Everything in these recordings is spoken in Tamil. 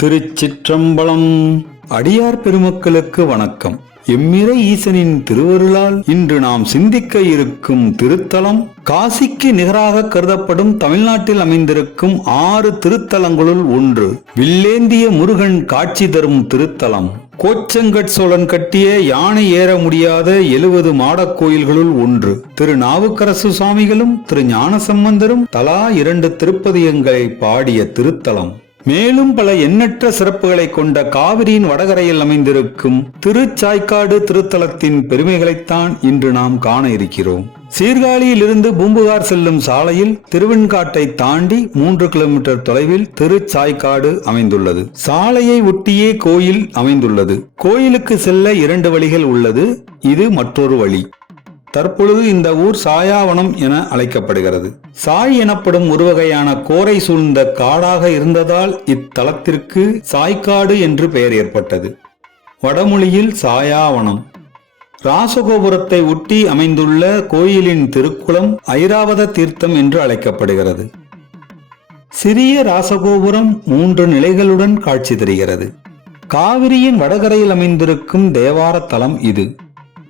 திருச்சிற்றம்பலம். அடியார் பெருமக்களுக்கு வணக்கம். எம்மிறை ஈசனின் திருவருளால் இன்று நாம் சிந்திக்க இருக்கும் திருத்தலம் காசிக்கு நிகராக கருதப்படும் தமிழ்நாட்டில் அமைந்திருக்கும் 6 திருத்தலங்களுள் ஒன்று. வில்லேந்திய முருகன் காட்சி தரும் திருத்தலம். கோச்சங்கட் சோழன் கட்டிய யானை ஏற முடியாத 70 மாடக் கோயில்களுள் ஒன்று. திருநாவுக்கரசு சுவாமிகளும் திரு ஞானசம்பந்தரும் தலா 2 திருப்பதிகங்களை பாடிய திருத்தலம். மேலும் பல எண்ணற்ற சிறப்புகளை கொண்ட காவிரியின் வடகரையில் அமைந்திருக்கும் திருச்சாய்க்காடு திருத்தலத்தின் பெருமைகளைத்தான் இன்று நாம் காண இருக்கிறோம். சீர்காழியில் இருந்து பூம்புகார் செல்லும் சாலையில் திருவெண்காட்டை தாண்டி 3 கிலோமீட்டர் தொலைவில் திருச்சாய்க்காடு அமைந்துள்ளது. சாலையை ஒட்டியே கோயில் அமைந்துள்ளது. கோயிலுக்கு செல்ல 2 வழிகள் உள்ளது. இது மற்றொரு வழி. தற்பொழுது இந்த ஊர் சாயாவனம் என அழைக்கப்படுகிறது. சாய் எனப்படும் ஒரு வகையான கோரை சூழ்ந்த காடாக இருந்ததால் இத்தலத்திற்கு சாய்க்காடு என்று பெயர் ஏற்பட்டது. வடமொழியில் சாயாவனம். ராசகோபுரத்தை ஒட்டி அமைந்துள்ள கோயிலின் திருக்குளம் ஐராவத தீர்த்தம் என்று அழைக்கப்படுகிறது. சிறிய ராசகோபுரம் 3 நிலைகளுடன் காட்சி தருகிறது. காவிரியின் வடகரையில் அமைந்திருக்கும் தேவார தலம் இது.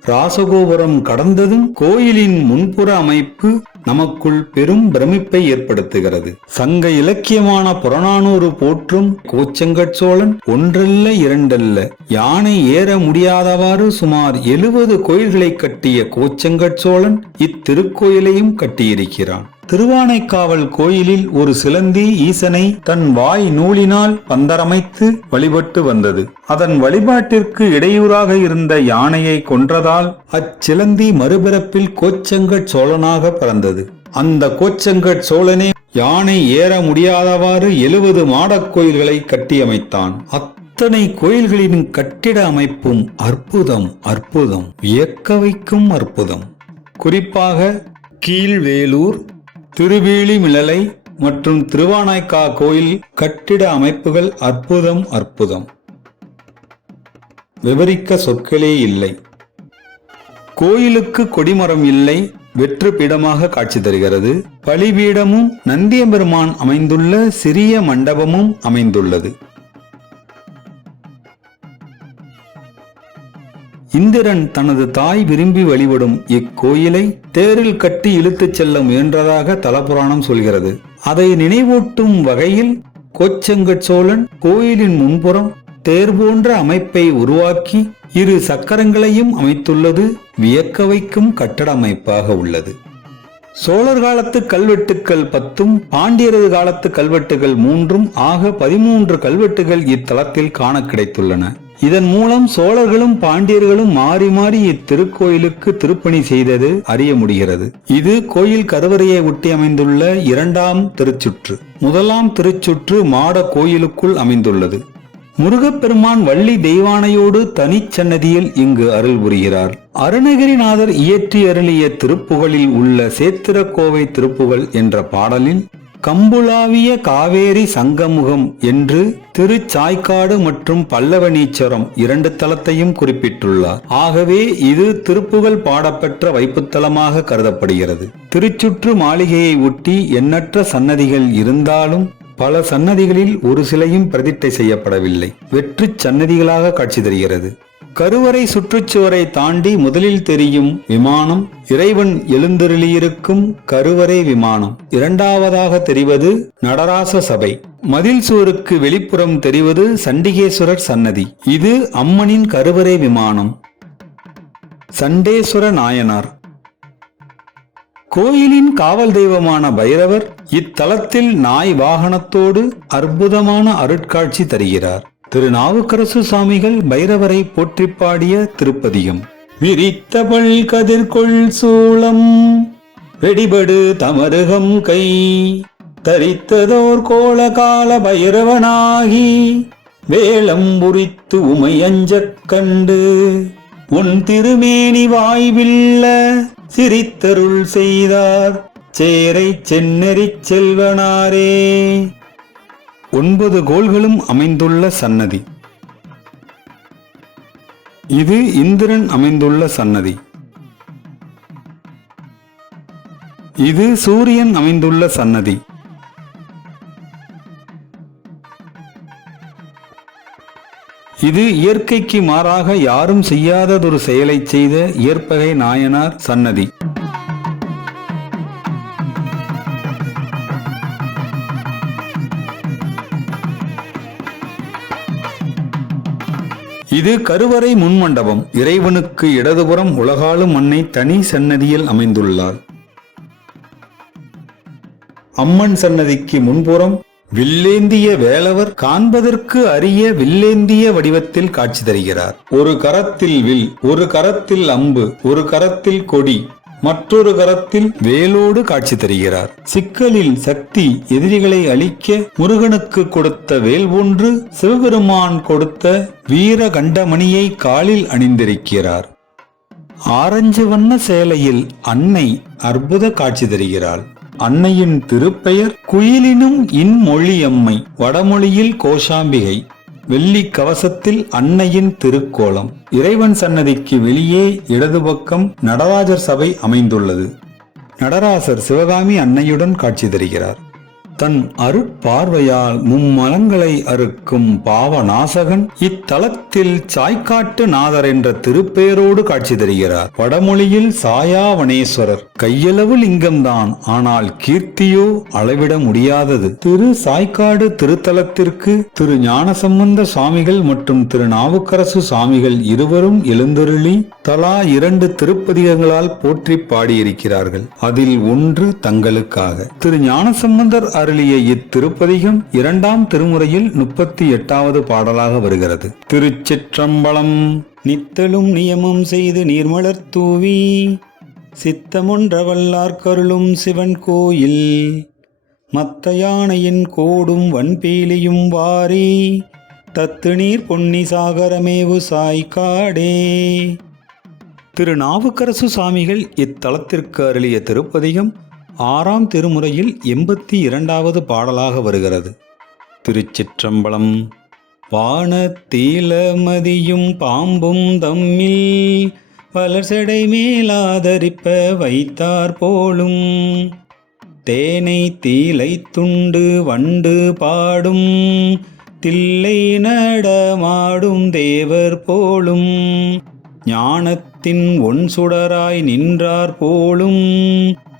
ராசகோபுரம் கடந்ததும் கோயிலின் முன்புற அமைப்பு நமக்குள் பெரும் பிரமிப்பை ஏற்படுத்துகிறது. சங்க இலக்கியமான புறநானூறு போற்றும் கோச்சங்கட் சோழன் ஒன்றல்ல இரண்டல்ல யானை ஏற முடியாதவாறு சுமார் 70 கோயில்களை கட்டிய கோச்சங்கட் சோழன் இத்திருக்கோயிலையும் கட்டியிருக்கிறான். திருவானைக்காவல் கோயிலில் ஒரு சிலந்தி ஈசனை தன் வாய் நூலினால் பந்தரமைத்து வழிபட்டு வந்தது. அதன் வழிபாட்டிற்கு இடையூறாக இருந்த யானையை கொன்றதால் அச்சிலந்தி மறுபிறப்பில் கோச்சங்கட் சோழனாக பிறந்தது. அந்த கோச்சங்கட் சோழனே யானை ஏற முடியாதவாறு 70 மாடக் கோயில்களை கட்டியமைத்தான். அத்தனை கோயில்களின் கட்டிட அமைப்பும் அற்புதம் அற்புதம், வியக்க வைக்கும் அற்புதம். குறிப்பாக கீழ்வேலூர், திருவேலிமிழலை மற்றும் திருவானைக்கா கோயில் கட்டிட அமைப்புகள் அற்புதம் அற்புதம், விவரிக்க சொற்களே இல்லை. கோயிலுக்கு கொடிமரம் இல்லை, வெற்று பீடமாக காட்சி தருகிறது. பலிபீடமும் நந்தியம்பெருமான் அமைந்துள்ள சிறிய மண்டபமும் அமைந்துள்ளது. இந்திரன் தனது தாய் விரும்பி வழிபடும் இக்கோயிலை தேரில் கட்டி இழுத்துச் செல்ல முயன்றதாக தலபுராணம் சொல்கிறது. அதை நினைவூட்டும் வகையில் கோச்சங்கட் சோழன் கோயிலின் முன்புறம் தேர் போன்ற அமைப்பை உருவாக்கி 2 சக்கரங்களையும் அமைத்துள்ளது வியக்க வைக்கும் கட்டட அமைப்பாக உள்ளது. சோழர் காலத்து கல்வெட்டுக்கள் 10, பாண்டியரது காலத்து கல்வெட்டுகள் 3 ஆக 13 கல்வெட்டுகள் இத்தலத்தில் காண கிடைத்துள்ளன. இதன் மூலம் சோழர்களும் பாண்டியர்களும் மாறி மாறி இத்திருக்கோயிலுக்கு திருப்பணி செய்தது அறிய முடிகிறது. இது கோயில் கருவறையை ஒட்டி அமைந்துள்ள 2ஆம் திருச்சுற்று. 1ஆம் திருச்சுற்று மாட கோயிலுக்குள் அமைந்துள்ளது. முருகப்பெருமான் வள்ளி தெய்வானையோடு தனிச்சன்னதியில் இங்கு அருள் புரிகிறார். அருணகிரிநாதர் இயற்றி அருளிய திருப்புகழில் உள்ள சேத்திரக்கோவை திருப்புகழ் என்ற பாடலில் கம்புளாவிய காவேரி சங்கமுகம் என்று திருச்சாய்க்காடு மற்றும் பல்லவனீச்சரம் 2 தலத்தையும் குறிப்பிட்டுள்ளார். ஆகவே இது திருப்புகழ் பாடப்பெற்ற வைப்புத்தலமாக கருதப்படுகிறது. திருச்சுற்று மாளிகையை ஒட்டி எண்ணற்ற சன்னதிகள் இருந்தாலும் பல சன்னதிகளில் ஒரு சிலையும் பிரதிட்டை செய்யப்படவில்லை. வெற்று சன்னதிகளாக காட்சி தருகிறது. கருவறை சுற்றுச்சுவரை தாண்டி முதலில் தெரியும் விமானம் இறைவன் எழுந்தருளியிருக்கும் கருவறை விமானம். 2ஆவதாக தெரிவது நடராச சபை. மதில் சுவருக்கு வெளிப்புறம் தெரிவது சண்டிகேஸ்வரர் சன்னதி. இது அம்மனின் கருவறை விமானம். சண்டேஸ்வர நாயனார் கோயிலின் காவல் தெய்வமான பைரவர் இத்தலத்தில் நாய் வாகனத்தோடு அற்புதமான அருட்காட்சி தருகிறார். திருநாவுக்கரசு சுவாமிகள் பைரவரை போற்றி பாடிய திருப்பதிகம். விரித்தபள் கதிர்கொள் சூளம் வெடிபடு தமருகம் கை தரித்ததோர் கோலகால பைரவனாகி வேளம் உரித்து உமை அஞ்சக் கண்டு உன் திருமேனி வாய்வில்ல சிரித்தருள் செய்தார் சேரை சென்னெறிச் செல்வனாரே. 9 கோள்களும் அமைந்துள்ள சன்னதி. இது இந்திரன் அமைந்துள்ள சன்னதி. இது சூரியன் அமைந்துள்ள சன்னதி. இது இயற்கைக்கு மாறாக யாரும் செய்யாததொரு செயலை செய்த இயற்பகை நாயனார் சன்னதி. இது கருவறை முன்மண்டபம். இறைவனுக்கு இடதுபுறம் உலகாளும் அன்னை தனி சன்னதியில் அமைந்துள்ளார். அம்மன் சன்னதிக்கு முன்புறம் வில்லேந்திய வேலவர் காண்பதற்கு அரிய வில்லேந்திய வடிவத்தில் காட்சி தருகிறார். ஒரு கரத்தில் வில், ஒரு கரத்தில் அம்பு, ஒரு கரத்தில் கொடி, மற்றொரு கரத்தில் வேலோடு காட்சி தருகிறார். சிக்கலில் சக்தி எதிரிகளை அழிக்க முருகனுக்கு கொடுத்த வேல் போன்று சிவபெருமான் கொடுத்த வீர கண்டமணியை காலில் அணிந்திருக்கிறார். ஆரஞ்சு வண்ண சேலையில் அன்னை அற்புத காட்சி தருகிறாள். அன்னையின் திருப்பெயர் குயிலினும் இன்மொழியம்மை, வடமொழியில் கோஷாம்பிகை. வெள்ளி கவசத்தில் அன்னையின் திருக்கோலம். இறைவன் சன்னதிக்கு வெளியே இடது பக்கம் நடராஜர் சபை அமைந்துள்ளது. நடராசர் சிவகாமி அன்னையுடன் காட்சி தருகிறார். தன் அருட்பார்வையால் மும்மலங்களை அறுக்கும் பாவநாசகன் இத்தலத்தில் சாய்க்காட்டு நாதர் என்ற திருப்பெயரோடு காட்சி தருகிறார். வடமொழியில் சாயாவனேஸ்வரர். கையளவு லிங்கம்தான், ஆனால் கீர்த்தியோ அளவிட முடியாதது. திரு சாய்க்காடு திருத்தலத்திற்கு திரு ஞானசம்பந்த சுவாமிகள் மற்றும் திரு நாவுக்கரசு சுவாமிகள் இருவரும் எழுந்தருளி தலா 2 திருப்பதிகங்களால் போற்றி பாடியிருக்கிறார்கள். அதில் ஒன்று தங்களுக்காக. திரு ஞானசம்பந்தர் அருளிய இத்திருப்பதிகம் 2ஆம் திருமுறையில் 38வது பாடலாக வருகிறது. திருச்சிற்றம்பலம். நித்தலும் நியமம் செய்து நீர்மலர் தூவி சித்தமொன்ற வல்லார்க்கருளும் சிவன் கோயில் மத்த யானையின் கோடும் வன்பீலியும் வாரி தத்து நீர் பொன்னி சாகரமேவு சாய்க்காடே. திரு நாவுக்கரசு சுவாமிகள் இத்தலத்திற்கு அருளிய திருப்பதிகம் 6ஆம் திருமுறையில் 82வது பாடலாக வருகிறது. திருச்சிற்றம்பலம். வானத்தீலமதியும் பாம்பும் தம்மில் வளர்சடை மேலாதரிப்ப வைத்தார் போலும் தேனை தீலை துண்டு வண்டு பாடும் தில்லை நடமாடும் தேவர் போலும் ஞானத்தின் ஒன் சுடராய் நின்றார் போலும்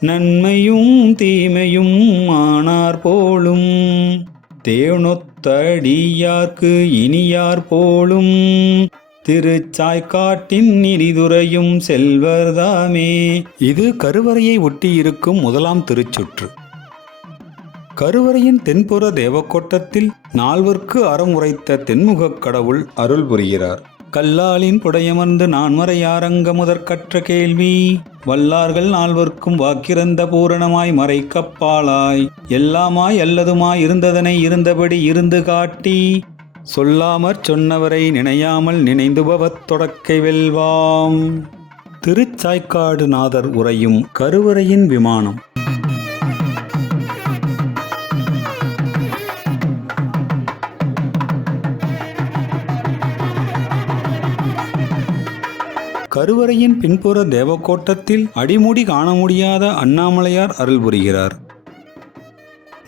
நன்மையும் தீமையும் ஆனார் போலும் தேனொத்தடியார்க்கு இனியார் போலும் திருச்சாய்க்காட்டின் இனிதுரையும் செல்வர்தாமே. இது கருவறையை ஒட்டியிருக்கும் 1ஆம் திருச்சுற்று. கருவறையின் தென்புற தேவக்கோட்டத்தில் 4 அறம் உரைத்த தென்முகக் கடவுள் அருள் புரிகிறார். கல்லாலின் புடையமர்ந்து நான்மறையாரங்க முதற்கற்ற கேள்வி வல்லார்கள் 4 வாக்கிறந்த பூரணமாய் மறைக்கப்பாலாய் எல்லாமாய் அல்லதுமாய் இருந்ததனை இருந்தபடி இருந்து காட்டி சொல்லாமற் சொன்னவரை நினையாமல் நினைந்துபவத் தொடக்கை வெல்வாம். திருச்சாய்க்காடு நாதர் உரையும் கருவறையின் விமானம். கருவறையின் பின்புற தேவக்கோட்டத்தில் அடிமுடி காண முடியாத அண்ணாமலையார் அருள் புரிகிறார்.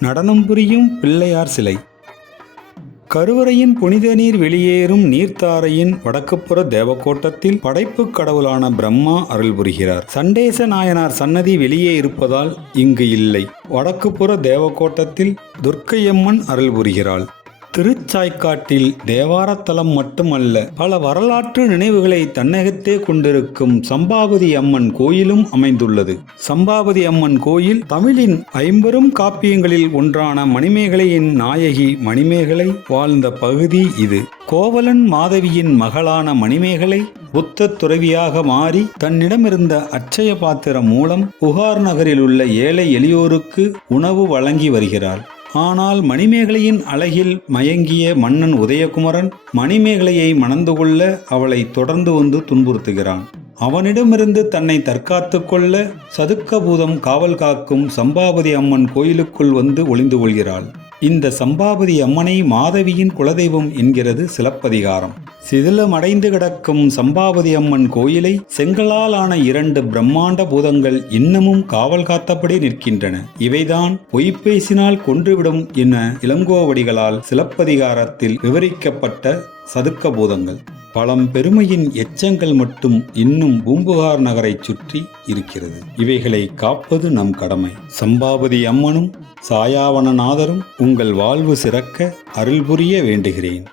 நடனம் புரியும் பிள்ளையார் சிலை. கருவறையின் புனித நீர் வெளியேறும் நீர்த்தாரையின் வடக்குப்புற தேவக்கோட்டத்தில் படைப்பு கடவுளான பிரம்மா அருள் புரிகிறார். சண்டேச நாயனார் சன்னதி வெளியே இருப்பதால் இங்கு இல்லை. வடக்குப்புற தேவக்கோட்டத்தில் துர்க்கையம்மன் அருள் புரிகிறாள். திருச்சாய்க்காட்டில் தேவாரத்தலம் மட்டுமல்ல, பல வரலாற்று நினைவுகளை தன்னகத்தே கொண்டிருக்கும் சம்பாவதி அம்மன் கோயிலும் அமைந்துள்ளது. சம்பாவதி அம்மன் கோயில் தமிழின் 50 காப்பியங்களில் ஒன்றான மணிமேகலையின் நாயகி மணிமேகலை வாழ்ந்த பகுதி இது. கோவலன் மாதவியின் மகளான மணிமேகலை புத்த துறவியாக மாறி தன்னிடமிருந்த அட்சய பாத்திரம் மூலம் புகார் நகரில் உள்ள ஏழை எளியோருக்கு உணவு வழங்கி வருகிறாள். ஆனால் மணிமேகலையின் அழகில் மயங்கிய மன்னன் உதயகுமரன் மணிமேகலையை மணந்து கொள்ள அவளை தொடர்ந்து வந்து துன்புறுத்துகிறான். அவனிடமிருந்து தன்னை தற்காத்து கொள்ள சதுக்கபூதம் காவல் காக்கும் சம்பாவதி அம்மன் கோயிலுக்குள் வந்து ஒளிந்து கொள்கிறாள். இந்த சம்பாவதி அம்மனை மாதவியின் குலதெய்வம் என்கிறது சிலப்பதிகாரம். சிதிலமடைந்து கிடக்கும் சம்பாவதி அம்மன் கோயிலை செங்கலால் ஆன 2 பிரம்மாண்ட பூதங்கள் இன்னமும் காவல் காத்தபடி நிற்கின்றன. இவைதான் பொய் பேசினால் கொன்றுவிடும் என இளங்கோவடிகளால் சிலப்பதிகாரத்தில் விவரிக்கப்பட்ட சதுக்க பூதங்கள். பழம்பெருமையின் எச்சங்கள் மட்டும் இன்னும் பூம்புகார் நகரைச் சுற்றி இருக்கிறது. இவைகளை காப்பது நம் கடமை. சம்பாவதி அம்மனும் சாயாவனநாதரும் உங்கள் வாழ்வு சிறக்க அருள் புரிய வேண்டுகிறேன்.